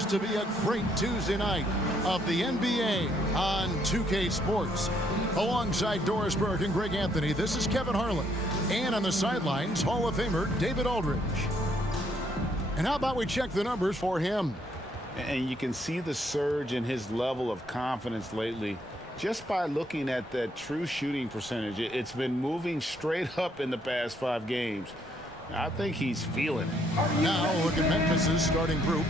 promises to be a great Tuesday night of the NBA on 2K Sports. Alongside Doris Burke and Greg Anthony, this is Kevin Harlan. And on the sidelines, Hall of Famer David Aldridge. And how about we check the numbers for him? And you can see the surge in his level of confidence lately just by looking at that true shooting percentage. It's been moving straight up in the past 5 games. I think he's feeling it. Now look at Memphis' starting group.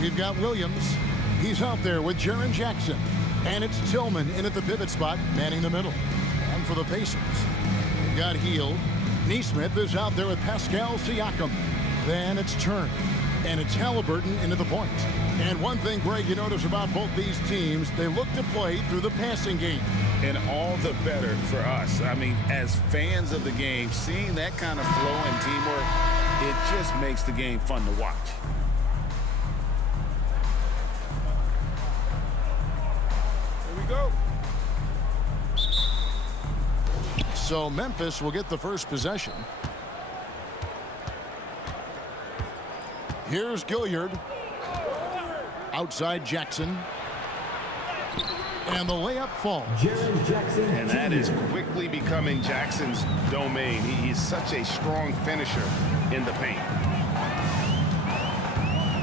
We've got Williams. He's out there with Jaren Jackson. And it's Tillman in at the pivot spot, manning the middle. And for the Pacers, we've got Hield. Nesmith is out there with Pascal Siakam. Then it's Turner. And it's Halliburton into the point. And one thing, Greg, you notice about both these teams, they look to play through the passing game. And all the better for us. I mean, as fans of the game, seeing that kind of flow and teamwork, it just makes the game fun to watch. Here we go. So Memphis will get the first possession. Here's Gilliard. Outside Jackson. And the layup falls. And that is quickly becoming Jackson's domain. He's such a strong finisher in the paint.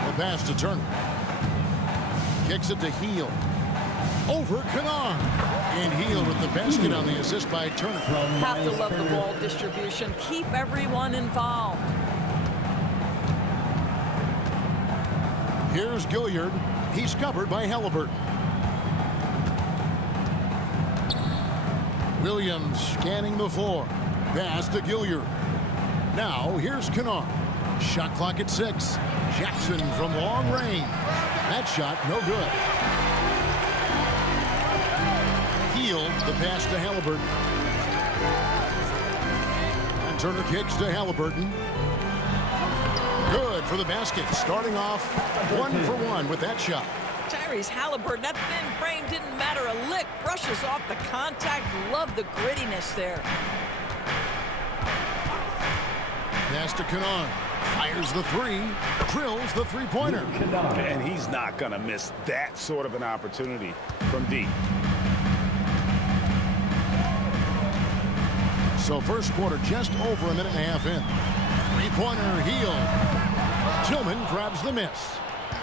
The pass to Turner. Kicks it to Hield. Over Kennard. And Hield with the basket on the assist by Turner. Have to love the ball distribution. Keep everyone involved. Here's Gilliard. He's covered by Halliburton. Williams scanning the floor. Pass to Gilliard. Now here's Kennard. Shot clock at 6. Jackson from long range. That shot no good. Hield the pass to Halliburton. And Turner kicks to Halliburton. Good for the basket. Starting off 1 for 1 with that shot. Tyrese Halliburton, that thin frame didn't matter a lick. Brushes off the contact. Love the grittiness there. Pass to Kennard. Fires the 3. Drills the three-pointer. And he's not going to miss that sort of an opportunity from deep. So first quarter just over a minute and a half in. Three-pointer Hield. Tillman grabs the miss.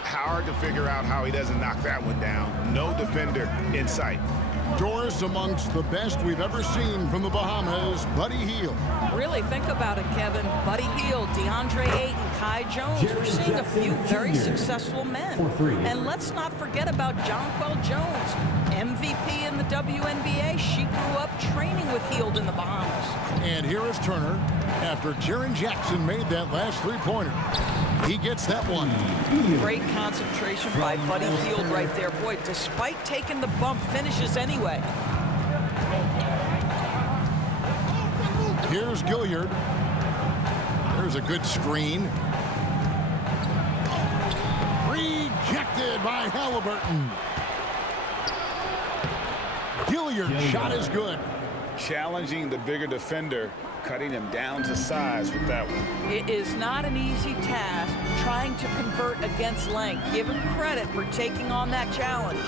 Hard to figure out how he doesn't knock that one down. No defender in sight. Doors amongst the best we've ever seen from the Bahamas, Buddy Hield. Really think about it, Kevin. Buddy Hield, DeAndre Ayton, Kai Jones. We're seeing a few very successful men. And let's not forget about Jonquel Jones, MVP in the WNBA. She grew up training with Hield in the Bahamas. And here is Turner after Jaren Jackson made that last three-pointer. He gets that one. Great concentration by Buddy Hield right there. Boy, despite taking the bump, finishes anyway. Here's Gilliard. There's a good screen. Rejected by Halliburton. Gilliard's shot is good. Challenging the bigger defender, cutting him down to size with that one. It is not an easy task trying to convert against length. Give him credit for taking on that challenge.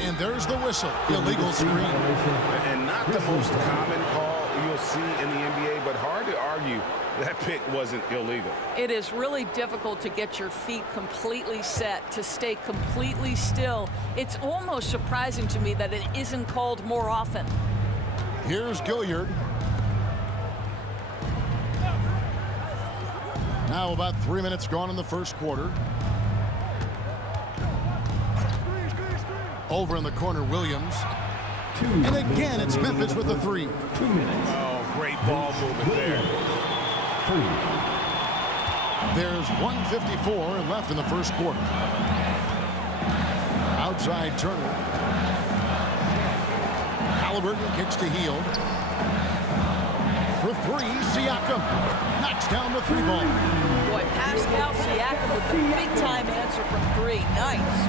And there's the whistle. Illegal screen. And not the most common call you'll see in the NBA, but hard to argue that pick wasn't illegal. It is really difficult to get your feet completely set, to stay completely still. It's almost surprising to me that it isn't called more often. Here's Gilliard. Now about 3 minutes gone in the first quarter. Over in the corner, Williams. And again, it's Memphis with the 3. 2 minutes. Oh, great ball movement there. 3. There's 1:54 left in the first quarter. Outside Turner. Halliburton kicks to Hield. For 3, Siakam knocks down the 3 ball. Boy, Pascal Siakam with the big-time answer from 3. Nice.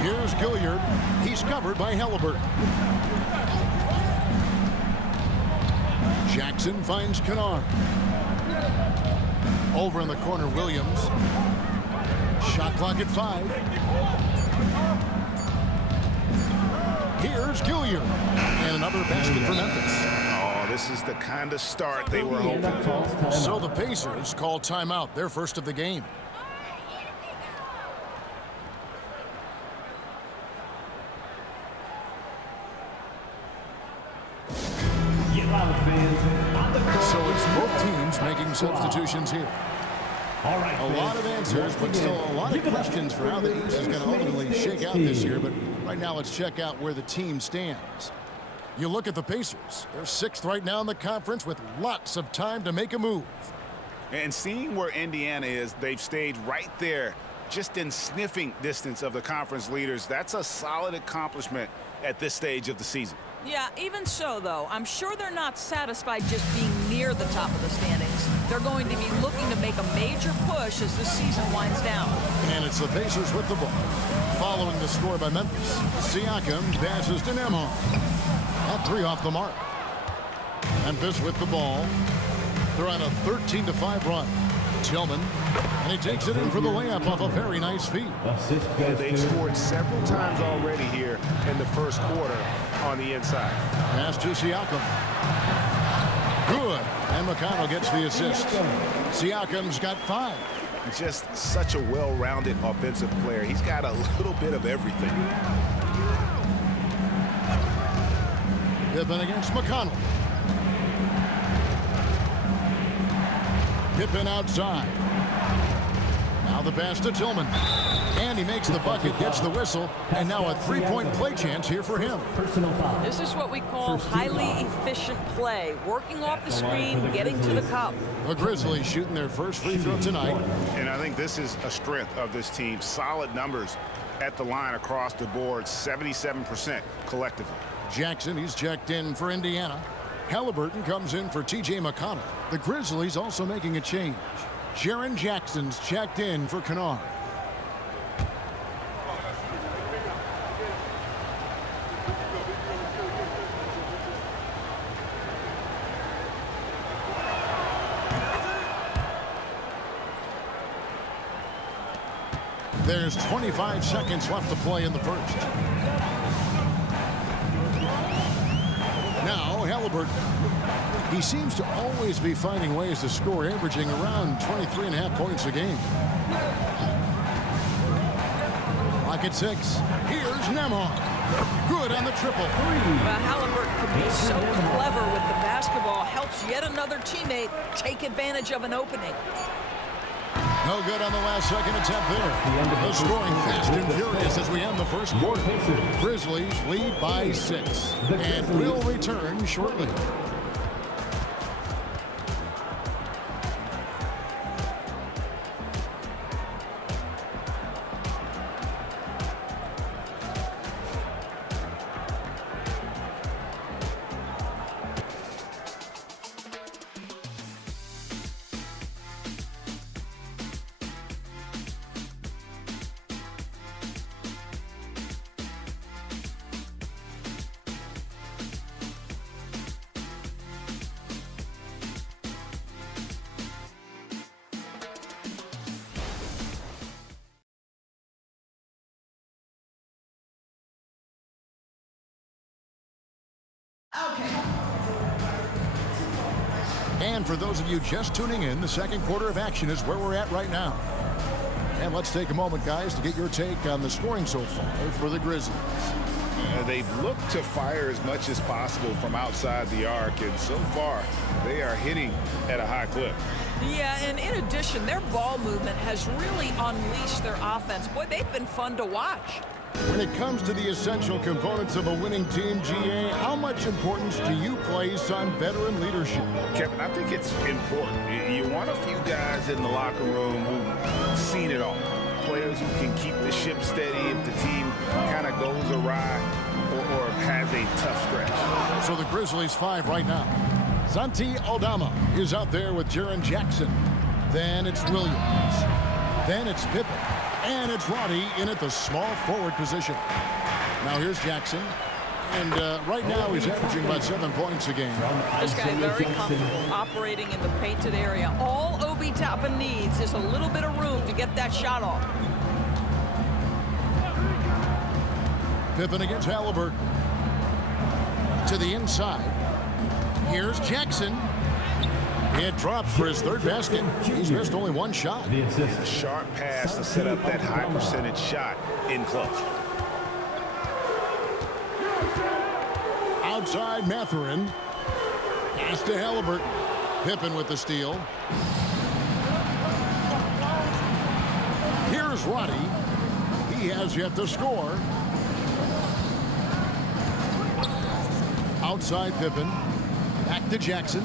Here's Gilliard. He's covered by Halliburton. Jackson finds Kennard. Over in the corner, Williams. Shot clock at 5. Here's Gilliard. And another basket for Memphis. Oh, this is the kind of start they were hoping for. So the Pacers call timeout, their first of the game. So it's both teams making substitutions here. A lot of answers, but still a lot of questions for how the East is going to ultimately shake out this year. But right now, let's check out where the team stands. You look at the Pacers. They're 6th right now in the conference with lots of time to make a move. And seeing where Indiana is, they've stayed right there, just in sniffing distance of the conference leaders. That's a solid accomplishment at this stage of the season. Yeah, even so, though, I'm sure they're not satisfied just being near the top of the standings. They're going to be looking to make a major push as the season winds down. And it's the Pacers with the ball. Following the score by Memphis, Siakam passes to Nembhard. That 3 off the mark. Memphis with the ball. They're on a 13-5 run. Tillman, and he takes it in for the layup off a very nice feed. They've scored several times already here in the first quarter on the inside. Pass to Siakam. Good. And McConnell gets the assist. Siakam's got 5. Just such a well-rounded offensive player. He's got a little bit of everything. Pippen against McConnell. Pippen outside. Now the pass to Tillman. And he makes the bucket, gets the whistle, and now a 3-point play chance here for him. This is what we call highly efficient play. Working off the screen, getting to the cup. The Grizzlies shooting their first free throw tonight. And I think this is a strength of this team. Solid numbers at the line across the board, 77% collectively. Jackson, he's checked in for Indiana. Halliburton comes in for T.J. McConnell. The Grizzlies also making a change. Jaren Jackson's checked in for Kennard. There's 25 seconds left to play in the first. Now Halliburton. He seems to always be finding ways to score, averaging around 23.5 points a game. Clock at 6. Here's Nembhard. Good on the triple. Well, Halliburton can be so clever with the basketball. Helps yet another teammate take advantage of an opening. No good on the last second attempt there. The scoring fast and furious as we end the first quarter. Grizzlies lead by 6 and will return shortly. And for those of you just tuning in, the second quarter of action is where we're at right now. And let's take a moment, guys, to get your take on the scoring so far for the Grizzlies. They've looked to fire as much as possible from outside the arc, and so far they are hitting at a high clip. Yeah, and in addition, their ball movement has really unleashed their offense. Boy, they've been fun to watch. When it comes to the essential components of a winning team, GA, how much importance do you place on veteran leadership? Kevin, I think it's important. You want a few guys in the locker room who've seen it all. Players who can keep the ship steady if the team kind of goes awry or has a tough stretch. So the Grizzlies 5 right now. Santi Aldama is out there with Jaren Jackson. Then it's Williams. Then it's Pippen. And it's Roddy in at the small forward position. Now here's Jackson. And right now he's averaging about 7 points a game. This guy very comfortable operating in the painted area. All Obi Toppin needs is a little bit of room to get that shot off. Pippen against Halliburton. To the inside. Here's Jackson. It drops for his third basket. He's missed only one shot. A sharp pass to set up that high percentage shot in close. Outside Mathurin. Pass to Halliburton. Pippen with the steal. Here's Roddy. He has yet to score. Outside Pippen. Back to Jackson.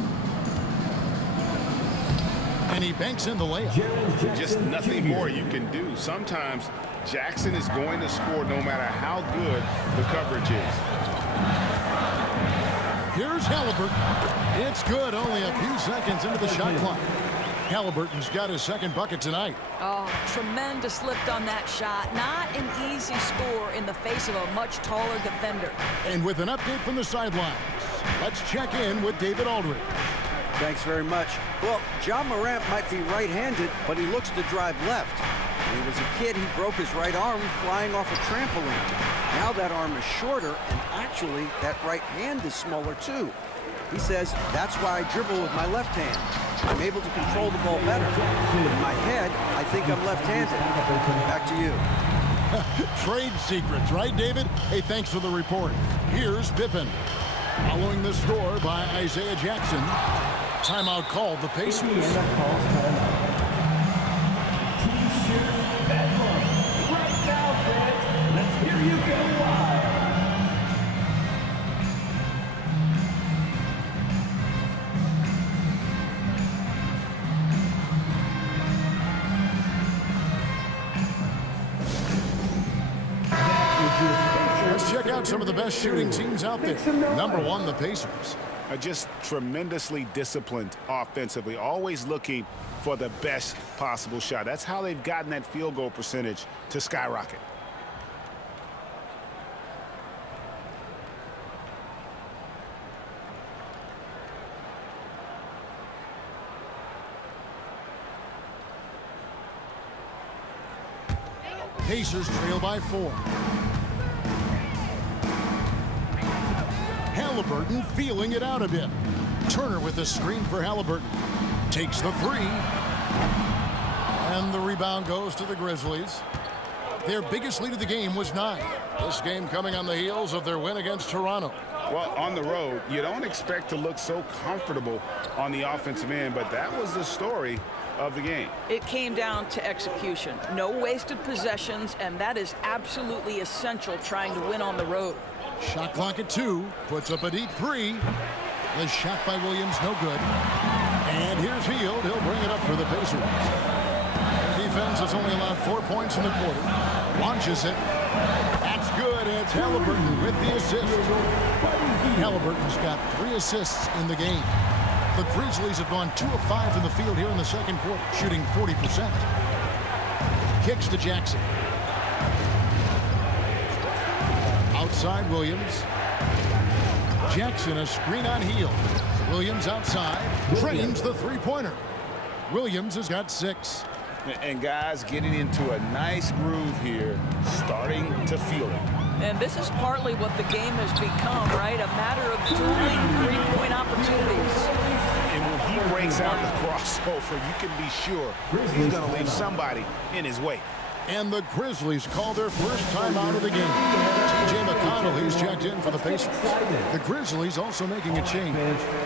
And he banks in the layup. Just nothing more you can do. Sometimes Jackson is going to score no matter how good the coverage is. Here's Halliburton. It's good, only a few seconds into the shot clock. Halliburton's got his second bucket tonight. Oh, tremendous lift on that shot. Not an easy score in the face of a much taller defender. And with an update from the sidelines, let's check in with David Aldridge. Thanks very much. Well, John Morant might be right-handed, but he looks to drive left. When he was a kid, he broke his right arm flying off a trampoline. Now that arm is shorter, and actually, that right hand is smaller too. He says, that's why I dribble with my left hand. I'm able to control the ball better. In my head, I think I'm left-handed. Back to you. Trade secrets, right, David? Hey, thanks for the report. Here's Pippen. Following the score by Isaiah Jackson. Timeout called the Pacers. Let's check out some of the best shooting teams out there. Number one, the Pacers. Are just tremendously disciplined offensively, always looking for the best possible shot. That's how they've gotten that field goal percentage to skyrocket. Pacers trail by 4. Halliburton feeling it out a bit. Turner with the screen for Halliburton. Takes the three. And the rebound goes to the Grizzlies. Their biggest lead of the game was 9. This game coming on the heels of their win against Toronto. Well, on the road, you don't expect to look so comfortable on the offensive end, but that was the story of the game. It came down to execution. No wasted possessions, and that is absolutely essential trying to win on the road. Shot clock at 2. Puts up a deep 3. The shot by Williams, no good. And here's Hield. He'll bring it up for the Pacers. Their defense has only allowed 4 points in the quarter. Launches it. That's good. It's Halliburton with the assist. Halliburton's got 3 assists in the game. The Grizzlies have gone 2 of 5 in the field here in the second quarter, shooting 40%. Kicks to Jackson. Outside Williams. Jackson a screen on Hield. Williams outside. Trains the three-pointer. Williams has got 6. And guys getting into a nice groove here, starting to feel it. And this is partly what the game has become, right? A matter of dueling three-point opportunities. And when he breaks out the crossover, you can be sure he's going to leave somebody in his way. And the Grizzlies call their first time out of the game. T.J. McConnell, he's checked in for the Pacers. The Grizzlies also making a change.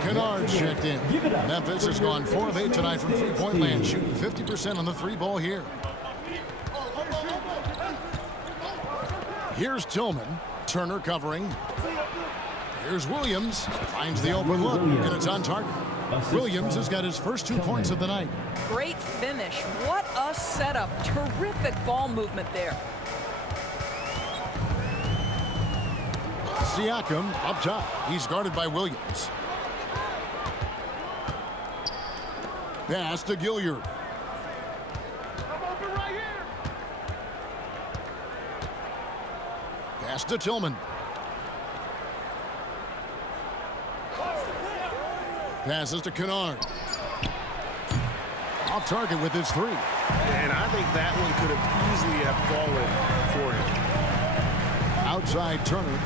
Kennard's checked in. Memphis has gone 4 of 8 tonight from three-point land, shooting 50% on the 3-ball here. Here's Tillman. Turner covering. Here's Williams. Finds the open look, and it's on target. Williams has got his first 2 points of the night. Great finish. What a setup. Terrific ball movement there. Siakam up top. He's guarded by Williams. Pass to Gilliard. Pass to Tillman. Passes to Kennard. Off target with his three. And I think that one could have easily have fallen for him. Outside Turner.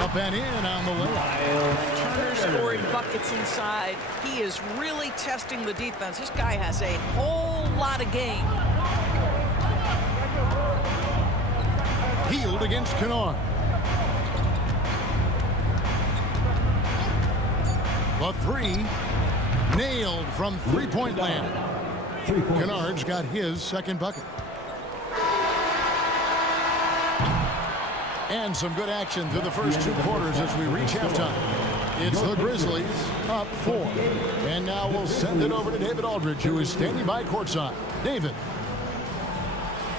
Up and in on the layup. Turner scoring buckets inside. He is really testing the defense. This guy has a whole lot of game. Healed against Kennard. The three nailed from three-point land. Kennard's got his second bucket. And some good action through the first two quarters as we reach halftime. It's the Grizzlies up 4. And now we'll send it over to David Aldridge, who is standing by courtside. David.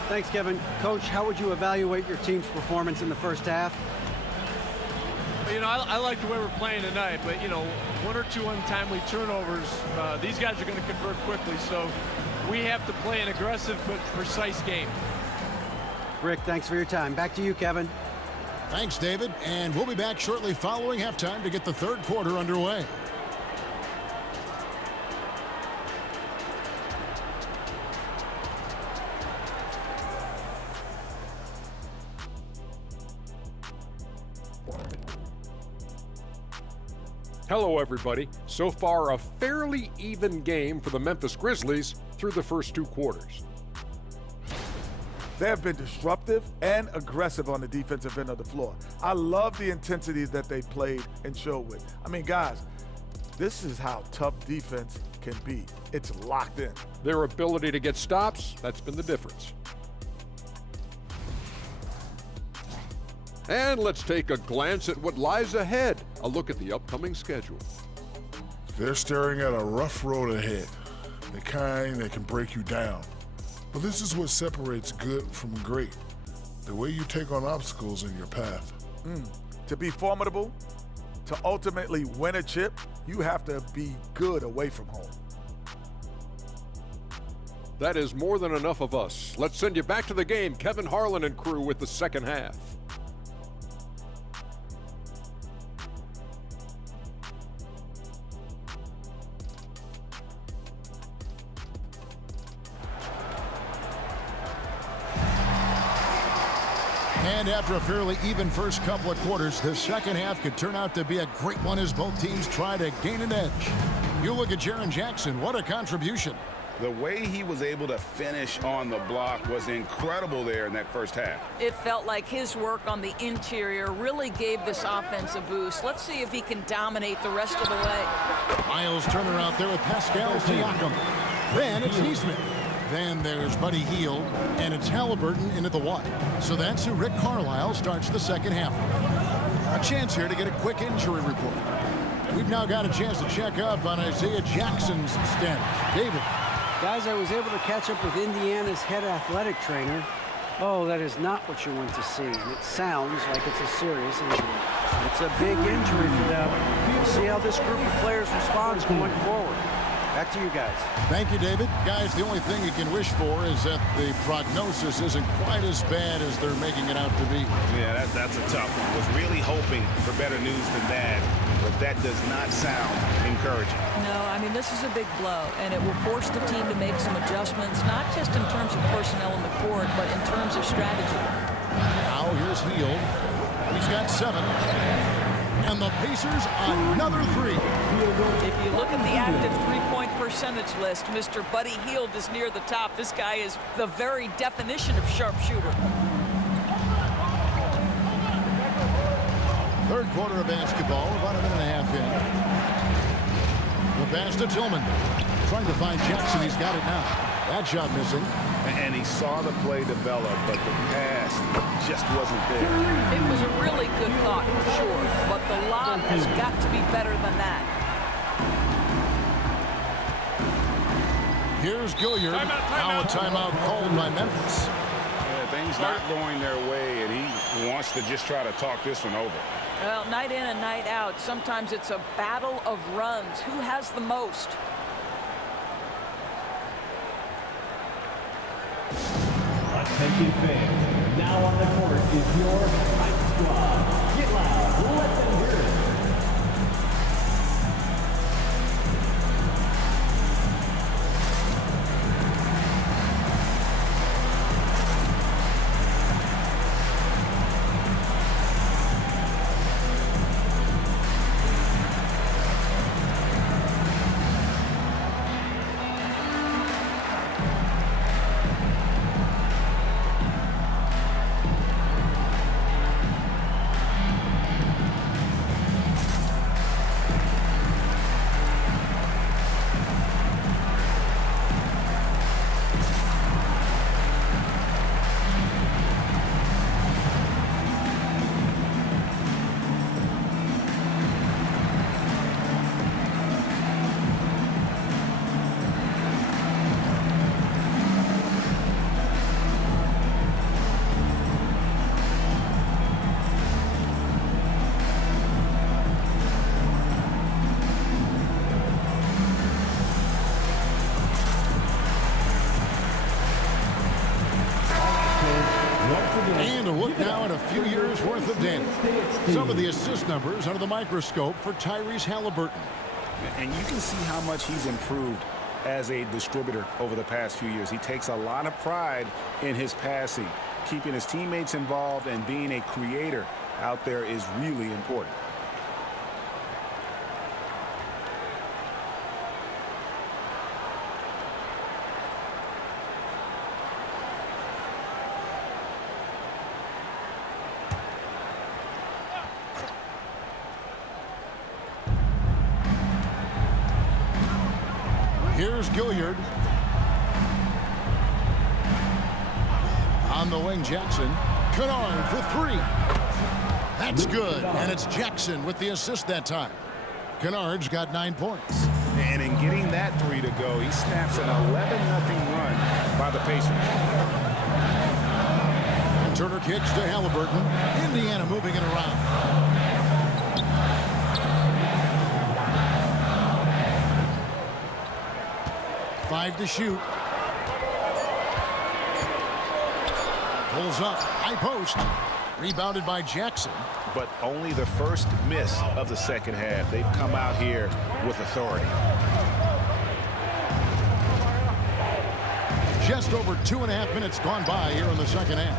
Thanks, Kevin. Coach, how would you evaluate your team's performance in the first half? You know, I like the way we're playing tonight, but, you know, one or two untimely turnovers, these guys are going to convert quickly, so we have to play an aggressive but precise game. Rick, thanks for your time. Back to you, Kevin. Thanks, David. And we'll be back shortly following halftime to get the third quarter underway. Hello, everybody. So far, a fairly even game for the Memphis Grizzlies through the first two quarters. They have been disruptive and aggressive on the defensive end of the floor. I love the intensity that they played and showed with. I mean, guys, this is how tough defense can be. It's locked in. Their ability to get stops, that's been the difference. And let's take a glance at what lies ahead. A look at the upcoming schedule. They're staring at a rough road ahead, the kind that can break you down. But this is what separates good from great, the way you take on obstacles in your path. To be formidable, to ultimately win a chip, you have to be good away from home. That is more than enough of us. Let's send you back to the game. Kevin Harlan and crew with the second half. And after a fairly even first couple of quarters, the second half could turn out to be a great one as both teams try to gain an edge. You look at Jaren Jackson, what a contribution. The way he was able to finish on the block was incredible there in that first half. It felt like his work on the interior really gave this offense a boost. Let's see if he can dominate the rest of the way. Miles Turner out there with Pascal Siakam. Then it's Neesmith. Then there's Buddy Hield, and it's Halliburton into the wide. So that's who Rick Carlisle starts the second half with. A chance here to get a quick injury report. We've now got a chance to check up on Isaiah Jackson's status. David. Guys, I was able to catch up with Indiana's head athletic trainer. Oh, that is not what you want to see. It sounds like it's a serious injury. It's a big injury for them. We'll see how this group of players responds going forward. Back to you guys. Thank you, David. Guys, the only thing you can wish for is that the prognosis isn't quite as bad as they're making it out to be. Yeah, that's a tough one. Was really hoping for better news than that, but that does not sound encouraging. No, I mean, this is a big blow, and it will force the team to make some adjustments, not just in terms of personnel in the court, but in terms of strategy. Now here's Hield. He's got 7. And the Pacers, another 3. If you look at the active three-point percentage list, Mr. Buddy Hield is near the top. This guy is the very definition of sharpshooter. Third quarter of basketball, about a minute and a half in. The pass to Tillman. Trying to find Jackson. He's got it now. That shot missing. And he saw the play develop, but the pass just wasn't there. It was a really good thought, for sure, but the lob has got to be better than that. Here's Gilliard. Now a timeout called by Memphis. Yeah, things not going their way, and he wants to just try to talk this one over. Well, night in and night out, sometimes it's a battle of runs. Who has the most? Attention fans, now on the court is your And a look now at a few years worth of damage. Some of the assist numbers under the microscope for Tyrese Halliburton. And you can see how much he's improved as a distributor over the past few years. He takes a lot of pride in his passing. Keeping his teammates involved and being a creator out there is really important. Here's Gilliard. On the wing, Jackson. Kennard for three. That's good. And it's Jackson with the assist that time. Kennard's got 9 points. And in getting that three to go, he snaps an 11-0 run by the Pacers. And Turner kicks to Halliburton. Indiana moving it around. 5 to shoot. Pulls up, high post. Rebounded by Jackson. But only the first miss of the second half. They've come out here with authority. Just over 2.5 minutes gone by here in the second half.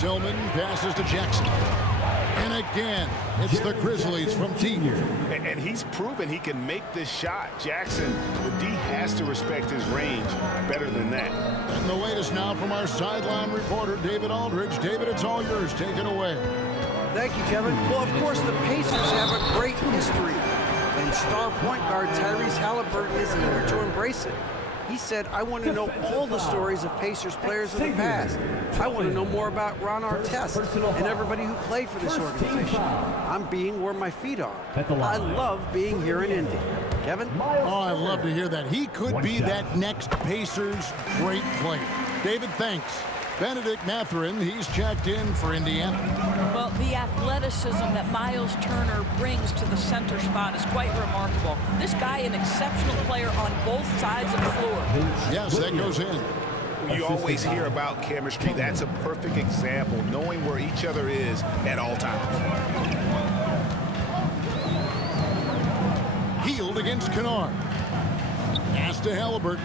Tillman passes to Jackson. And again, it's the Grizzlies from deep. And he's proven he can make this shot. Jackson, the D has to respect his range better than that. And the latest now from our sideline reporter, David Aldridge. David, it's all yours. Take it away. Thank you, Kevin. Well, of course, the Pacers have a great history. And star point guard Tyrese Halliburton is eager to embrace it. He said, I want to know all the stories of Pacers players in the past. I want to know more about Ron Artest and everybody who played for this organization. I'm being where my feet are. I love being here in Indy. Kevin? Oh, I love to hear that. He could be that next Pacers great player. David, thanks. Benedict Mathurin, he's checked in for Indiana. Well, the athleticism that Miles Turner brings to the center spot is quite remarkable. This guy, an exceptional player on both sides of the floor. Yes, that goes in. You always hear about chemistry. That's a perfect example, knowing where each other is at all times. Healed against Kennard. Pass to Halliburton.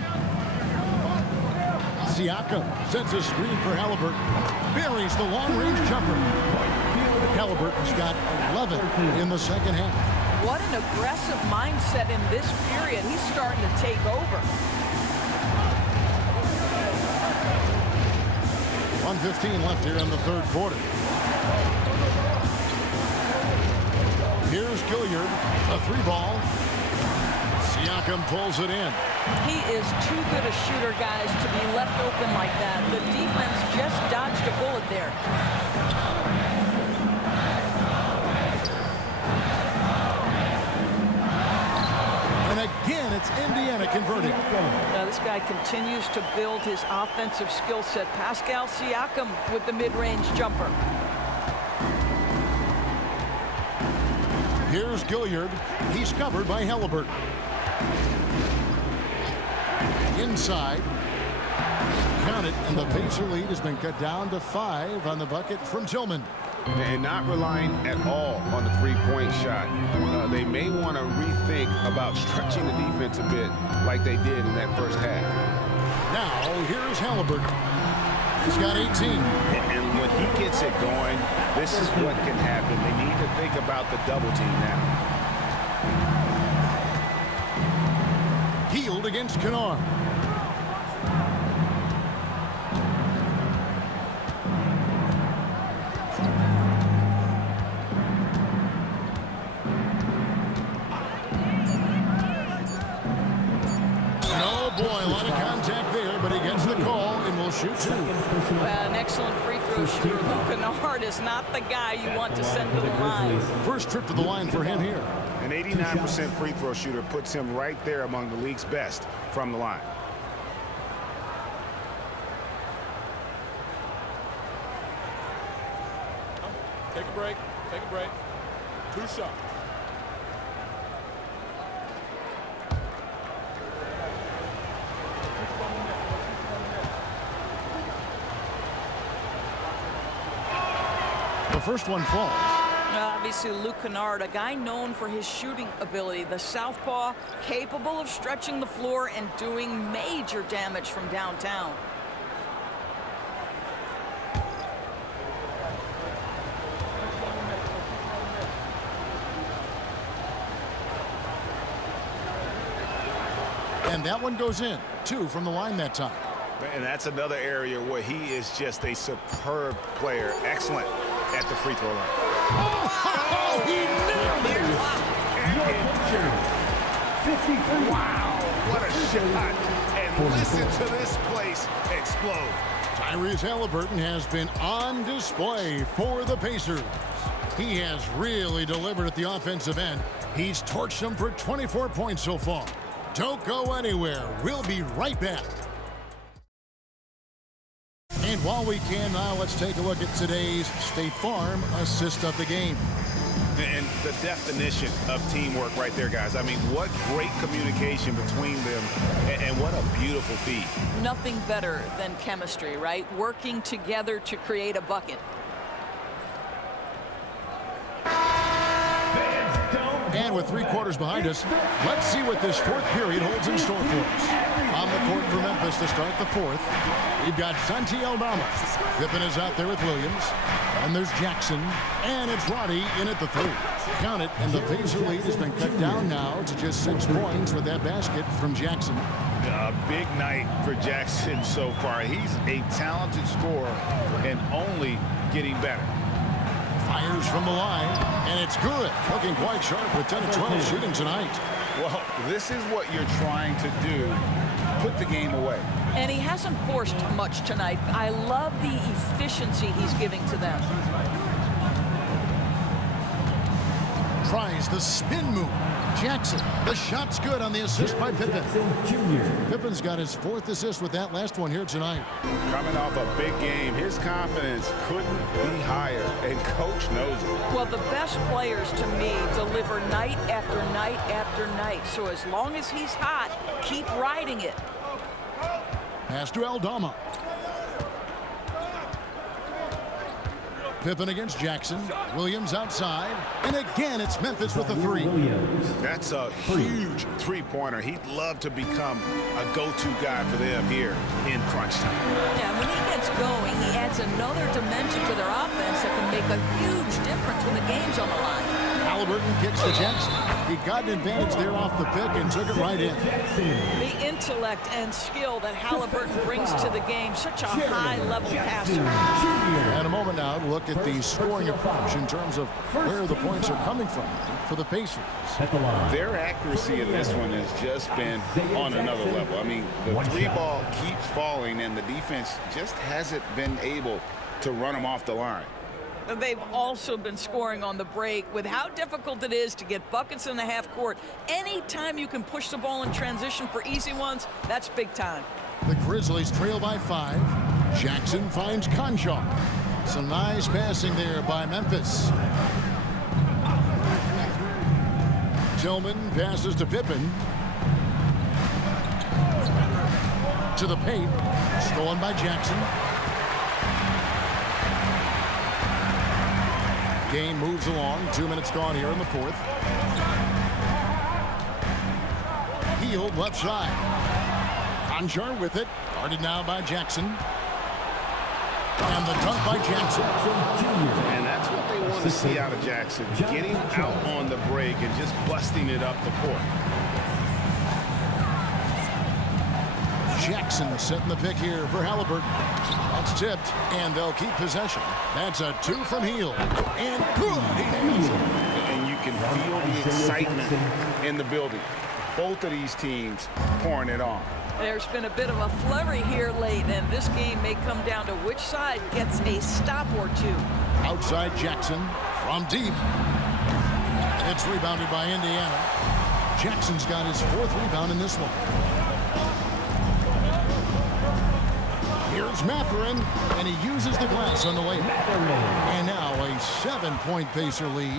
Siakam sets a screen for Halliburton. Buries the long-range jumper. Halliburton's got 11 in the second half. What an aggressive mindset in this period. He's starting to take over. 1:15 left here in the third quarter. Here's Gilliard, a three ball. Siakam pulls it in. He is too good a shooter, guys, to be left open like that. The defense just dodged a bullet there. And again, it's Indiana converting. Now this guy continues to build his offensive skill set. Pascal Siakam with the mid-range jumper. Here's Gilliard. He's covered by Halliburton. Inside. Count it, and the Pacer lead has been cut down to 5 on the bucket from Tillman. And not relying at all on the three-point shot. They may want to rethink about stretching the defense a bit like they did in that first half. Now, here's Halliburton. He's got 18. And when he gets it going, this is what can happen. They need to think about the double team now. Healed against Kennard. A lot of contact there, but he gets the call and will shoot 2. An excellent free throw shooter. Luke Kennard is not the guy you want to send to the line. First trip to the line for him here. An 89% free throw shooter puts him right there among the league's best from the line. Take a break. Take a break. 2 shots. The first one falls. Obviously, Luke Kennard, a guy known for his shooting ability. The southpaw, capable of stretching the floor and doing major damage from downtown. And that one goes in. 2 from the line that time. And that's another area where he is just a superb player. Excellent at the free throw line. Oh, he nailed it! Wow, what a shot. And listen to this place explode. Tyrese Halliburton has been on display for the Pacers. He has really delivered at the offensive end. He's torched them for 24 points so far. Don't go anywhere. We'll be right back. And while we can now, let's take a look at today's State Farm assist of the game. And the definition of teamwork right there, guys. I mean, what great communication between them, and what a beautiful feat. Nothing better than chemistry, right? Working together to create a bucket. And with 3 quarters behind us, let's see what this 4th period holds in store for us. On the court for Memphis to start the 4th, we've got Santi Aldama. Pippen is out there with Williams. And there's Jackson. And it's Roddy in at the 3. Count it, and the Pacer lead has been cut down now to just 6 points with that basket from Jackson. A big night for Jackson so far. He's a talented scorer and only getting better. Fires from the line, and it's good. Looking quite sharp with 10 of 12 shooting tonight. Well, this is what you're trying to do. Put the game away. And he hasn't forced much tonight. I love the efficiency he's giving to them. Tries the spin move. Jackson, the shot's good on the assist by Pippen. Pippen's got his 4th assist with that last one here tonight. Coming off a big game, his confidence couldn't be higher, and coach knows it. Well, the best players to me deliver night after night after night. So as long as he's hot, keep riding it. Pass to Aldama. Pippen against Jackson. Williams outside. And again, it's Memphis with the 3. That's a huge three-pointer. He'd love to become a go-to guy for them here in crunch time. Yeah, when he gets going, he adds another dimension to their offense that can make a huge difference when the game's on the line. Halliburton kicks to Jackson. He got an advantage there off the pick and took it right in. The intellect and skill that Halliburton brings to the game, such a high-level passer. And a moment now to look at the scoring approach in terms of where the points are coming from for the Pacers. Their accuracy in this one has just been on another level. I mean, the 3 ball keeps falling, and the defense just hasn't been able to run them off the line. They've also been scoring on the break. With how difficult it is to get buckets in the half court, anytime you can push the ball in transition for easy ones, that's big time. The Grizzlies trail by 5. Jackson finds Conchar. Some nice passing there by Memphis. Tillman passes to Pippen. to the paint. Stolen by Jackson. Game moves along. 2 minutes gone here in the fourth. Healed left side. Conjar with it. Guarded now by Jackson. And the dunk by Jackson. And that's what they want to see out of Jackson. Getting out on the break and just busting it up the court. Jackson setting the pick here for Halliburton. That's tipped, and they'll keep possession. That's a 2 from Hield. And good. And you can feel the excitement in the building. Both of these teams pouring it on. There's been a bit of a flurry here late, and this game may come down to which side gets a stop or two. Outside Jackson from deep. It's rebounded by Indiana. Jackson's got his 4th rebound in this one. Here's Mathurin, and he uses the glass on the layup. And now a 7-point Pacer lead.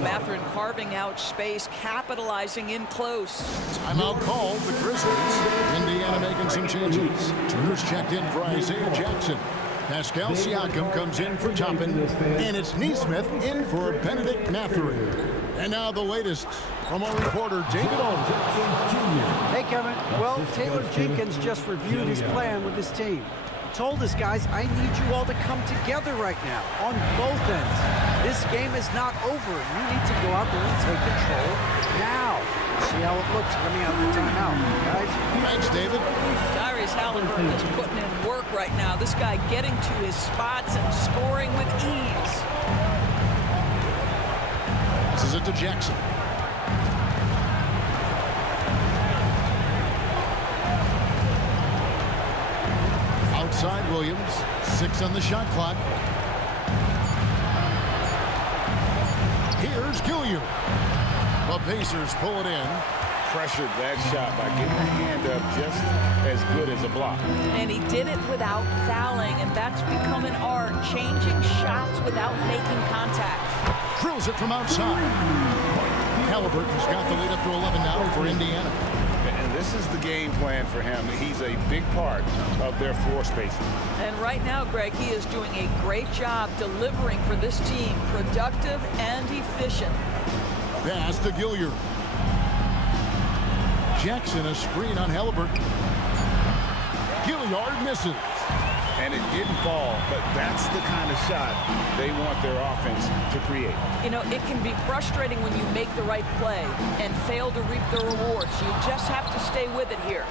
Mathurin carving out space, capitalizing in close. Timeout called the Grizzlies. Indiana making some changes. Turner's checked in for Isaiah Jackson. Pascal Siakam comes in for Toppin. And it's Neesmith in for Benedict Mathurin. And now the latest from our reporter, David Aldridge. Hey, Kevin. Well, Taylor Jenkins just reviewed his plan with his team. Told his guys, I need you all to come together right now on both ends. This game is not over. You need to go out there and take control now. See how it looks coming out of the timeout, guys. Thanks, David. Tyrese Halliburton is putting in work right now. This guy getting to his spots and scoring with ease. Passes it to Jackson. Outside Williams. 6 on the shot clock. Here's Gilliard. The Pacers pull it in. Pressured that shot by getting the hand up just as good as a block. And he did it without fouling, and that's become an art, changing shots without making contact. Drills it from outside. Halliburton's got the lead up to 11 now for Indiana. And this is the game plan for him. He's a big part of their floor spacing. And right now, Greg, he is doing a great job delivering for this team, productive and efficient. Pass to Gilliard. Jackson a screen on Halliburton. Gilliard misses. And it didn't fall, but that's the kind of shot they want their offense to create. You know, it can be frustrating when you make the right play and fail to reap the rewards. You just have to stay with it here.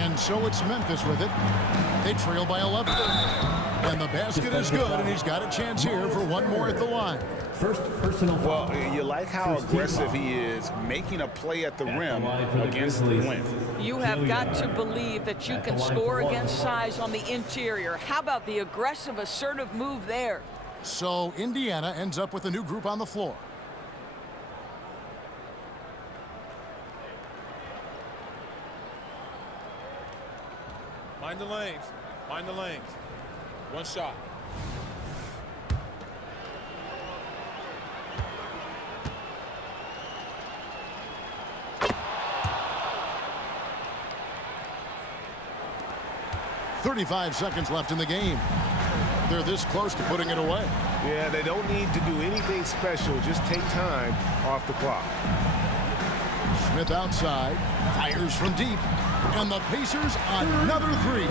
And so it's Memphis with it. They trail by 11. And the basket is good, and he's got a chance here for one more at the line. First personal foul. Well, you like how aggressive he is, making a play at the rim against the length. You have got to believe that you can score against size on the interior. How about the aggressive, assertive move there? So Indiana ends up with a new group on the floor. Mind the lanes. Mind the lanes. One shot. .35 seconds left in the game. They're this close to putting it away. Yeah, they don't need to do anything special. Just take time off the clock. Smith outside. Fires from deep. And the Pacers another 3.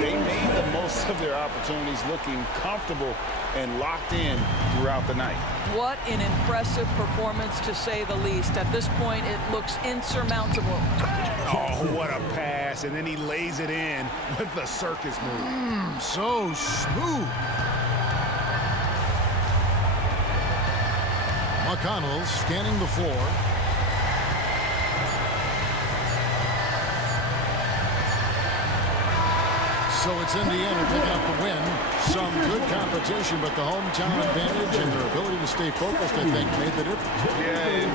They made the most of their opportunities, looking comfortable and locked in throughout the night. What an impressive performance, to say the least. At this point, it looks insurmountable. Oh, what a pass. And then he lays it in with the circus move. So smooth. McConnell scanning the floor. So it's Indiana picking up the win. Some good competition, but the hometown advantage and their ability to stay focused, I think, made the difference. Yeah,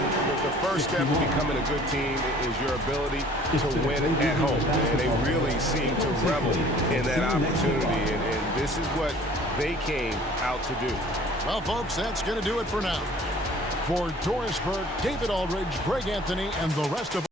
the first step to becoming a good team is your ability to win at home. And they really seem to revel in that opportunity. And this is what they came out to do. Well, folks, that's going to do it for now. For Dorisburg, David Aldridge, Greg Anthony, and the rest of